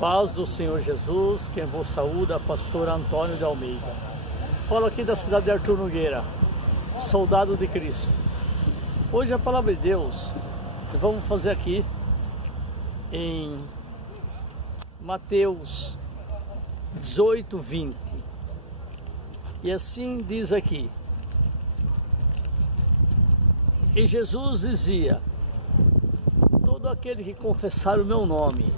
Paz do Senhor Jesus, quem vos saúda, pastor Antônio de Almeida. Falo aqui da cidade de Arthur Nogueira, soldado de Cristo. Hoje a palavra de Deus que vamos fazer aqui em Mateus 18, 20. E assim diz aqui: e Jesus dizia: todo aquele que confessar o meu nome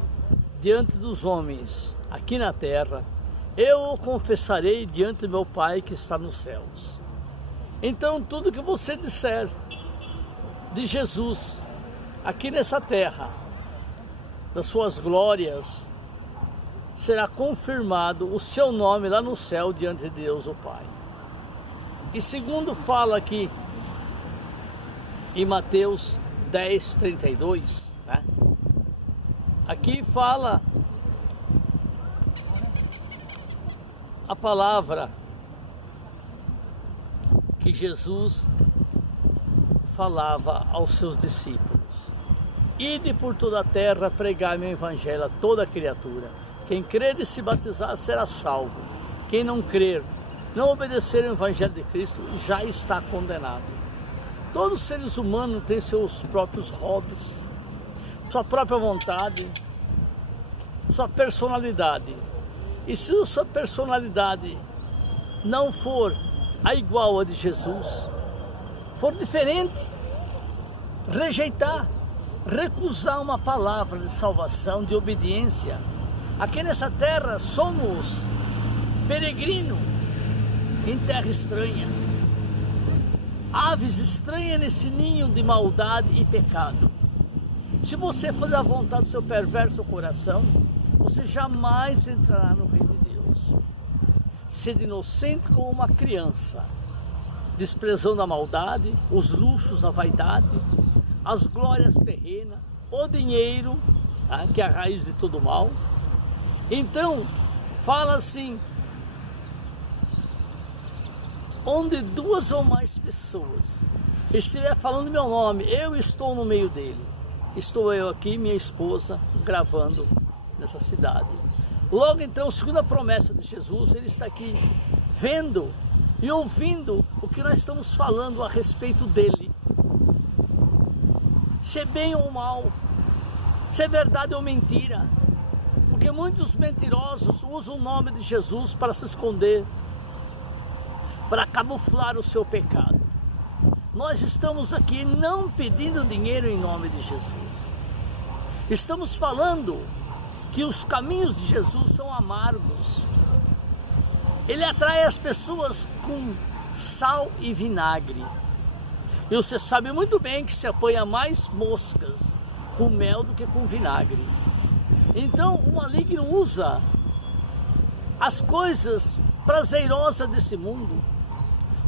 diante dos homens aqui na terra, eu o confessarei diante do meu Pai que está nos céus. Então tudo que você disser de Jesus aqui nessa terra, das suas glórias, será confirmado o seu nome lá no céu diante de Deus o Pai. E segundo fala aqui em Mateus 10, 32, né? Aqui fala a palavra que Jesus falava aos seus discípulos: ide por toda a terra pregar meu evangelho a toda criatura. Quem crer e se batizar será salvo. Quem não crer, não obedecer ao evangelho de Cristo, já está condenado. Todos os seres humanos têm seus próprios hobbies, sua própria vontade, sua personalidade. E se a sua personalidade não for a igual a de Jesus, for diferente, rejeitar, recusar uma palavra de salvação, de obediência. Aqui nessa terra somos peregrinos em terra estranha, aves estranhas nesse ninho de maldade e pecado. Se você fazer a vontade do seu perverso coração, você jamais entrará no reino de Deus. Sede inocente como uma criança, desprezando a maldade, os luxos, a vaidade, as glórias terrenas, o dinheiro, que é a raiz de todo mal. Então, fala assim: onde duas ou mais pessoas estiver falando meu nome, eu estou no meio dele. Estou eu aqui, minha esposa, gravando nessa cidade. Logo então, segundo a promessa de Jesus, ele está aqui vendo e ouvindo o que nós estamos falando a respeito dele. Se é bem ou mal, se é verdade ou mentira. Porque muitos mentirosos usam o nome de Jesus para se esconder, para camuflar o seu pecado. Nós estamos aqui não pedindo dinheiro em nome de Jesus. Estamos falando que os caminhos de Jesus são amargos. Ele atrai as pessoas com sal e vinagre. E você sabe muito bem que se apanha mais moscas com mel do que com vinagre. Então o maligno usa as coisas prazerosas desse mundo.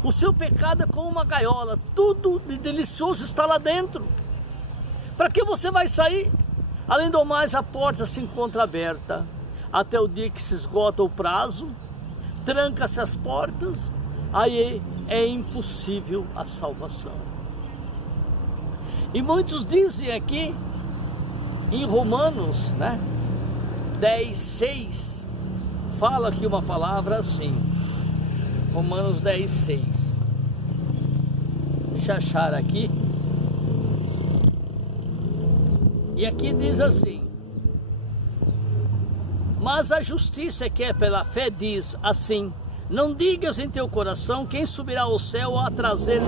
O seu pecado é como uma gaiola, tudo de delicioso está lá dentro. Para que você vai sair? Além do mais, a porta se encontra aberta até o dia que se esgota o prazo, tranca-se as portas, aí é impossível a salvação. E muitos dizem aqui em Romanos, 10, 6, fala aqui uma palavra assim. Romanos 10, 6. Deixa eu achar aqui. E aqui diz assim: mas a justiça que é pela fé diz assim: não digas em teu coração quem subirá ao céu a trazer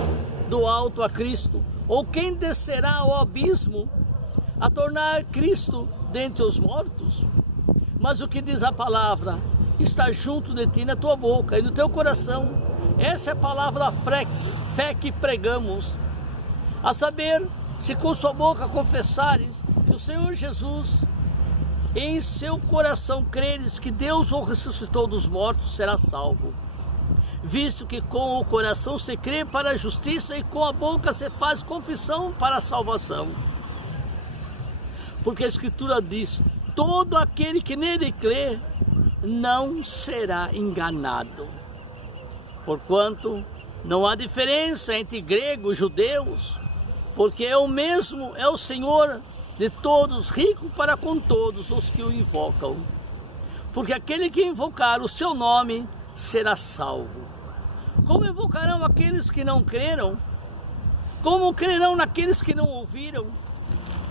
do alto a Cristo, ou quem descerá ao abismo a tornar Cristo dentre os mortos. Mas o que diz a palavra está junto de ti, na tua boca e no teu coração. Essa é a palavra da fé que pregamos. A saber, se com sua boca confessares que o Senhor Jesus, em seu coração creres que Deus o ressuscitou dos mortos, será salvo. Visto que com o coração se crê para a justiça e com a boca se faz confissão para a salvação. Porque a Escritura diz: todo aquele que nele crê não será enganado. Porquanto não há diferença entre gregos e judeus, porque é o mesmo, é o Senhor de todos, rico para com todos os que o invocam. Porque aquele que invocar o seu nome será salvo. Como invocarão aqueles que não creram? Como crerão naqueles que não ouviram?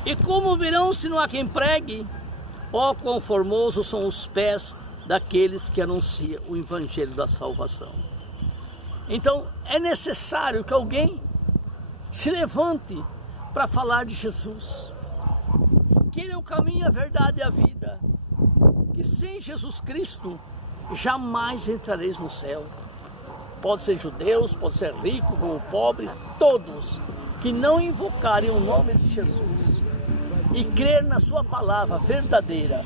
E como virão se não há quem pregue? Ó, quão formosos são os pés daqueles que anunciam o evangelho da salvação. Então é necessário que alguém se levante para falar de Jesus, que Ele é o caminho, a verdade e a vida, que sem Jesus Cristo jamais entrareis no céu. Pode ser judeus, pode ser rico como pobre, todos que não invocarem o nome de Jesus e crer na sua palavra verdadeira,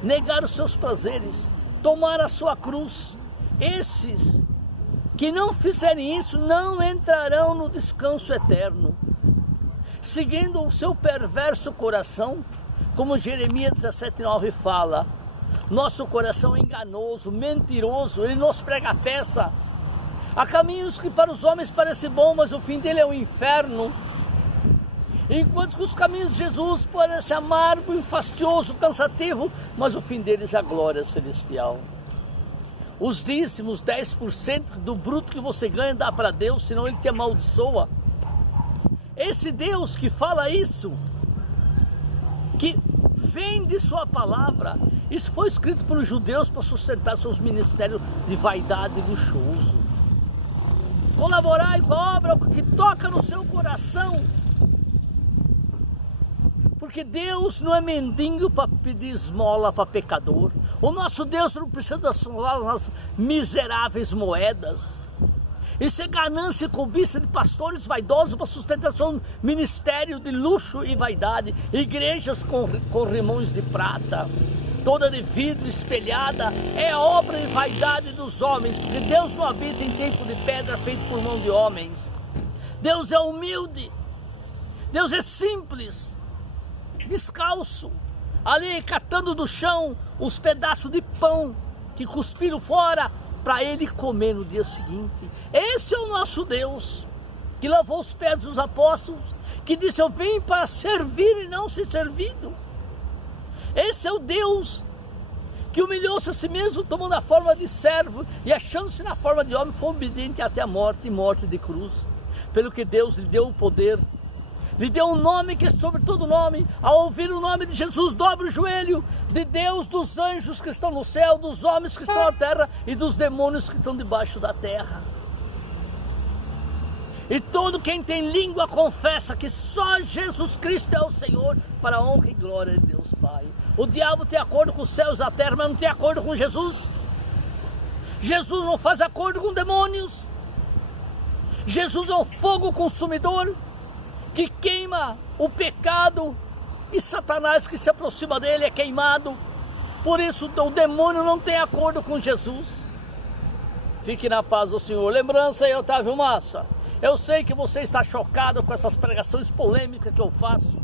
negar os seus prazeres, tomar a sua cruz, esses que não fizerem isso não entrarão no descanso eterno, seguindo o seu perverso coração, como Jeremias 17:9 fala. Nosso coração é enganoso, mentiroso, ele nos prega a peça. Há caminhos que para os homens parecem bons, mas o fim dele é o inferno. Enquanto que os caminhos de Jesus parecem amargo, infastioso, cansativo, mas o fim deles é a glória celestial. Os dízimos, 10% do bruto que você ganha, dá para Deus, senão Ele te amaldiçoa. Esse Deus que fala isso, que vem de sua palavra, isso foi escrito pelos judeus para sustentar seus ministérios de vaidade e luxuoso. Colaborar com a obra que toca no seu coração, porque Deus não é mendigo para pedir esmola para pecador. O nosso Deus não precisa das nossas miseráveis moedas. Isso é ganância e cobiça de pastores vaidosos para sustentar seu ministério de luxo e vaidade. Igrejas com rimões de prata, toda de vidro espelhada, é obra e vaidade dos homens, porque Deus não habita em templo de pedra feito por mão de homens. Deus é humilde, Deus é simples, descalço, ali catando do chão os pedaços de pão que cuspiram fora para ele comer no dia seguinte. Esse é o nosso Deus, que lavou os pés dos apóstolos, que disse: eu vim para servir e não ser servido. Esse é o Deus que humilhou-se a si mesmo, tomando a forma de servo e achando-se na forma de homem, foi obediente até a morte e morte de cruz. Pelo que Deus lhe deu o poder, lhe deu um nome que é sobre todo nome. Ao ouvir o nome de Jesus, dobre o joelho de Deus, dos anjos que estão no céu, dos homens que estão na terra e dos demônios que estão debaixo da terra. E todo quem tem língua confessa que só Jesus Cristo é o Senhor, para a honra e glória de Deus Pai. O diabo tem acordo com os céus e a terra, mas não tem acordo com Jesus. Jesus não faz acordo com demônios. Jesus é um fogo consumidor que queima o pecado, e Satanás que se aproxima dele é queimado. Por isso o demônio não tem acordo com Jesus. Fique na paz do Senhor. Lembrança aí, Otávio Massa. Eu sei que você está chocado com essas pregações polêmicas que eu faço,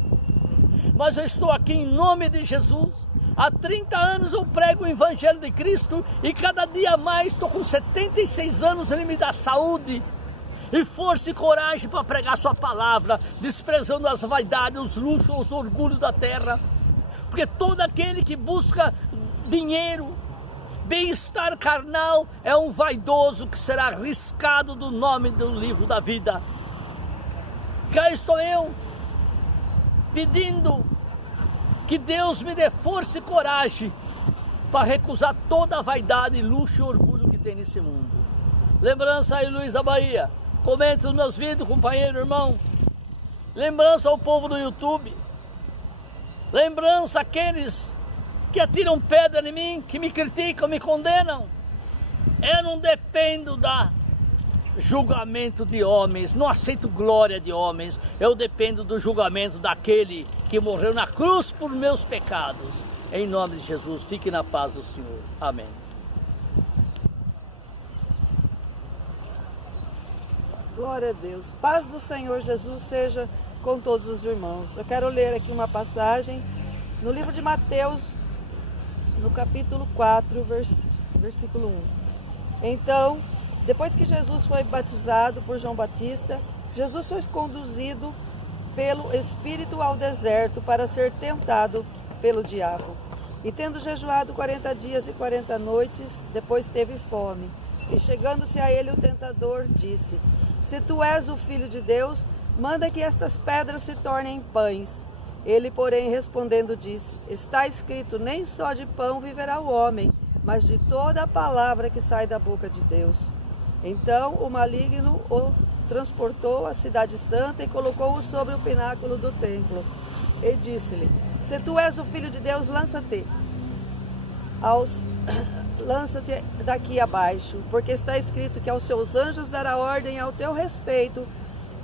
mas eu estou aqui em nome de Jesus. Há 30 anos eu prego o Evangelho de Cristo e cada dia mais, estou com 76 anos, Ele me dá saúde e força e coragem para pregar sua palavra, desprezando as vaidades, os luxos, os orgulhos da terra. Porque todo aquele que busca dinheiro, bem-estar carnal, é um vaidoso que será riscado do nome do livro da vida. Cá estou eu, pedindo que Deus me dê força e coragem para recusar toda a vaidade, luxo e orgulho que tem nesse mundo. Lembrança aí, Luiz da Bahia. Comenta nos meus vídeos, companheiro, irmão. Lembrança ao povo do YouTube. Lembrança àqueles que atiram pedra em mim, que me criticam, me condenam. Eu não dependo da julgamento de homens, não aceito glória de homens. Eu dependo do julgamento daquele que morreu na cruz por meus pecados. Em nome de Jesus, fique na paz do Senhor. Amém. Glória a Deus. Paz do Senhor Jesus seja com todos os irmãos. Eu quero ler aqui uma passagem no livro de Mateus, no capítulo 4, versículo 1. Então, depois que Jesus foi batizado por João Batista, Jesus foi conduzido pelo Espírito ao deserto para ser tentado pelo diabo. E tendo jejuado 40 dias e 40 noites, depois teve fome. E chegando-se a ele o tentador, disse: Se tu és o Filho de Deus, manda que estas pedras se tornem pães. Ele, porém, respondendo, disse: Está escrito, nem só de pão viverá o homem, mas de toda a palavra que sai da boca de Deus. Então o maligno o transportou à cidade santa e colocou-o sobre o pináculo do templo. E disse-lhe: Se tu és o Filho de Deus, lança-te daqui abaixo, porque está escrito que aos seus anjos dará ordem ao teu respeito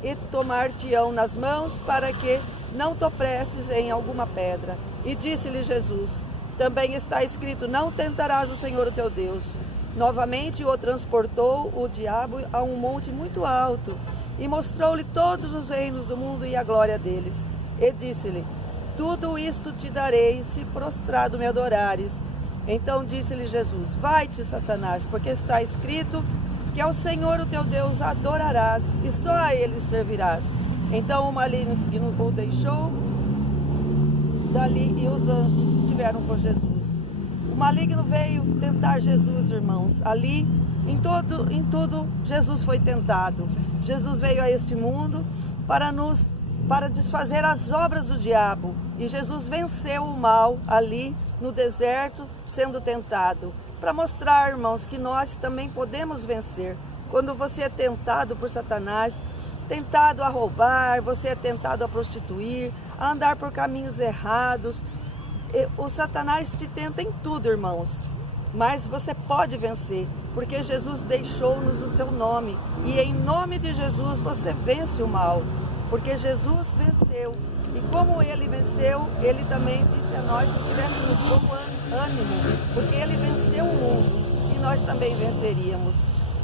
e tomar-te-ão nas mãos para que não tropeces em alguma pedra. E disse-lhe Jesus: Também está escrito: Não tentarás o Senhor o teu Deus. Novamente o transportou o diabo a um monte muito alto e mostrou-lhe todos os reinos do mundo e a glória deles. E disse-lhe: Tudo isto te darei, se prostrado me adorares. Então disse-lhe Jesus: Vai-te, Satanás, porque está escrito que ao Senhor o teu Deus adorarás e só a ele servirás. Então o maligno o deixou dali e os anjos estiveram com Jesus. O maligno veio tentar Jesus, irmãos. Ali, em tudo, Jesus foi tentado. Jesus veio a este mundo para desfazer as obras do diabo. E Jesus venceu o mal ali no deserto, sendo tentado. Para mostrar, irmãos, que nós também podemos vencer. Quando você é tentado por Satanás, tentado a roubar, você é tentado a prostituir, a andar por caminhos errados, o Satanás te tenta em tudo, irmãos. Mas você pode vencer, porque Jesus deixou-nos o seu nome. E em nome de Jesus você vence o mal, porque Jesus venceu. E como ele venceu, ele também disse a nós que tivéssemos bom ânimo, porque ele venceu o mundo e nós também venceríamos.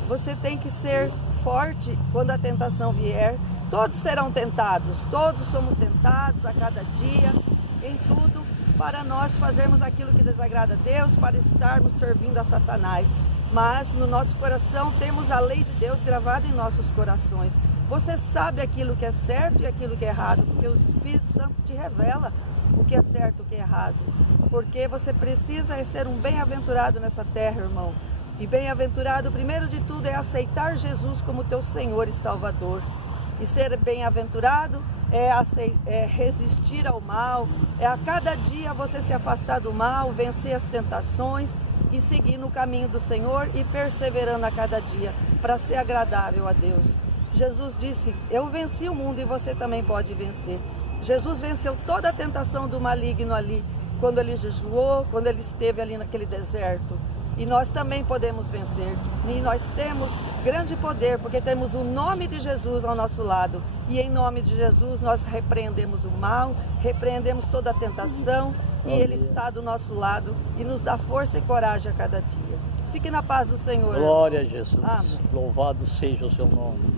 Você tem que ser forte quando a tentação vier. Todos serão tentados, todos somos tentados a cada dia, em tudo, para nós fazermos aquilo que desagrada a Deus, para estarmos servindo a Satanás. Mas no nosso coração temos a lei de Deus gravada em nossos corações. Você sabe aquilo que é certo e aquilo que é errado, porque o Espírito Santo te revela o que é certo e o que é errado. Porque você precisa ser um bem-aventurado nessa terra, irmão. E bem-aventurado, primeiro de tudo, é aceitar Jesus como teu Senhor e Salvador. E ser bem-aventurado é resistir ao mal, é a cada dia você se afastar do mal, vencer as tentações e seguir no caminho do Senhor e perseverando a cada dia para ser agradável a Deus. Jesus disse: Eu venci o mundo e você também pode vencer. Jesus venceu toda a tentação do maligno ali, quando ele jejuou, quando ele esteve ali naquele deserto. E nós também podemos vencer. E nós temos grande poder, porque temos o nome de Jesus ao nosso lado. E em nome de Jesus nós repreendemos o mal, repreendemos toda a tentação. E Ele está do nosso lado e nos dá força e coragem a cada dia. Fique na paz do Senhor. Glória a Jesus. Amém. Louvado seja o seu nome.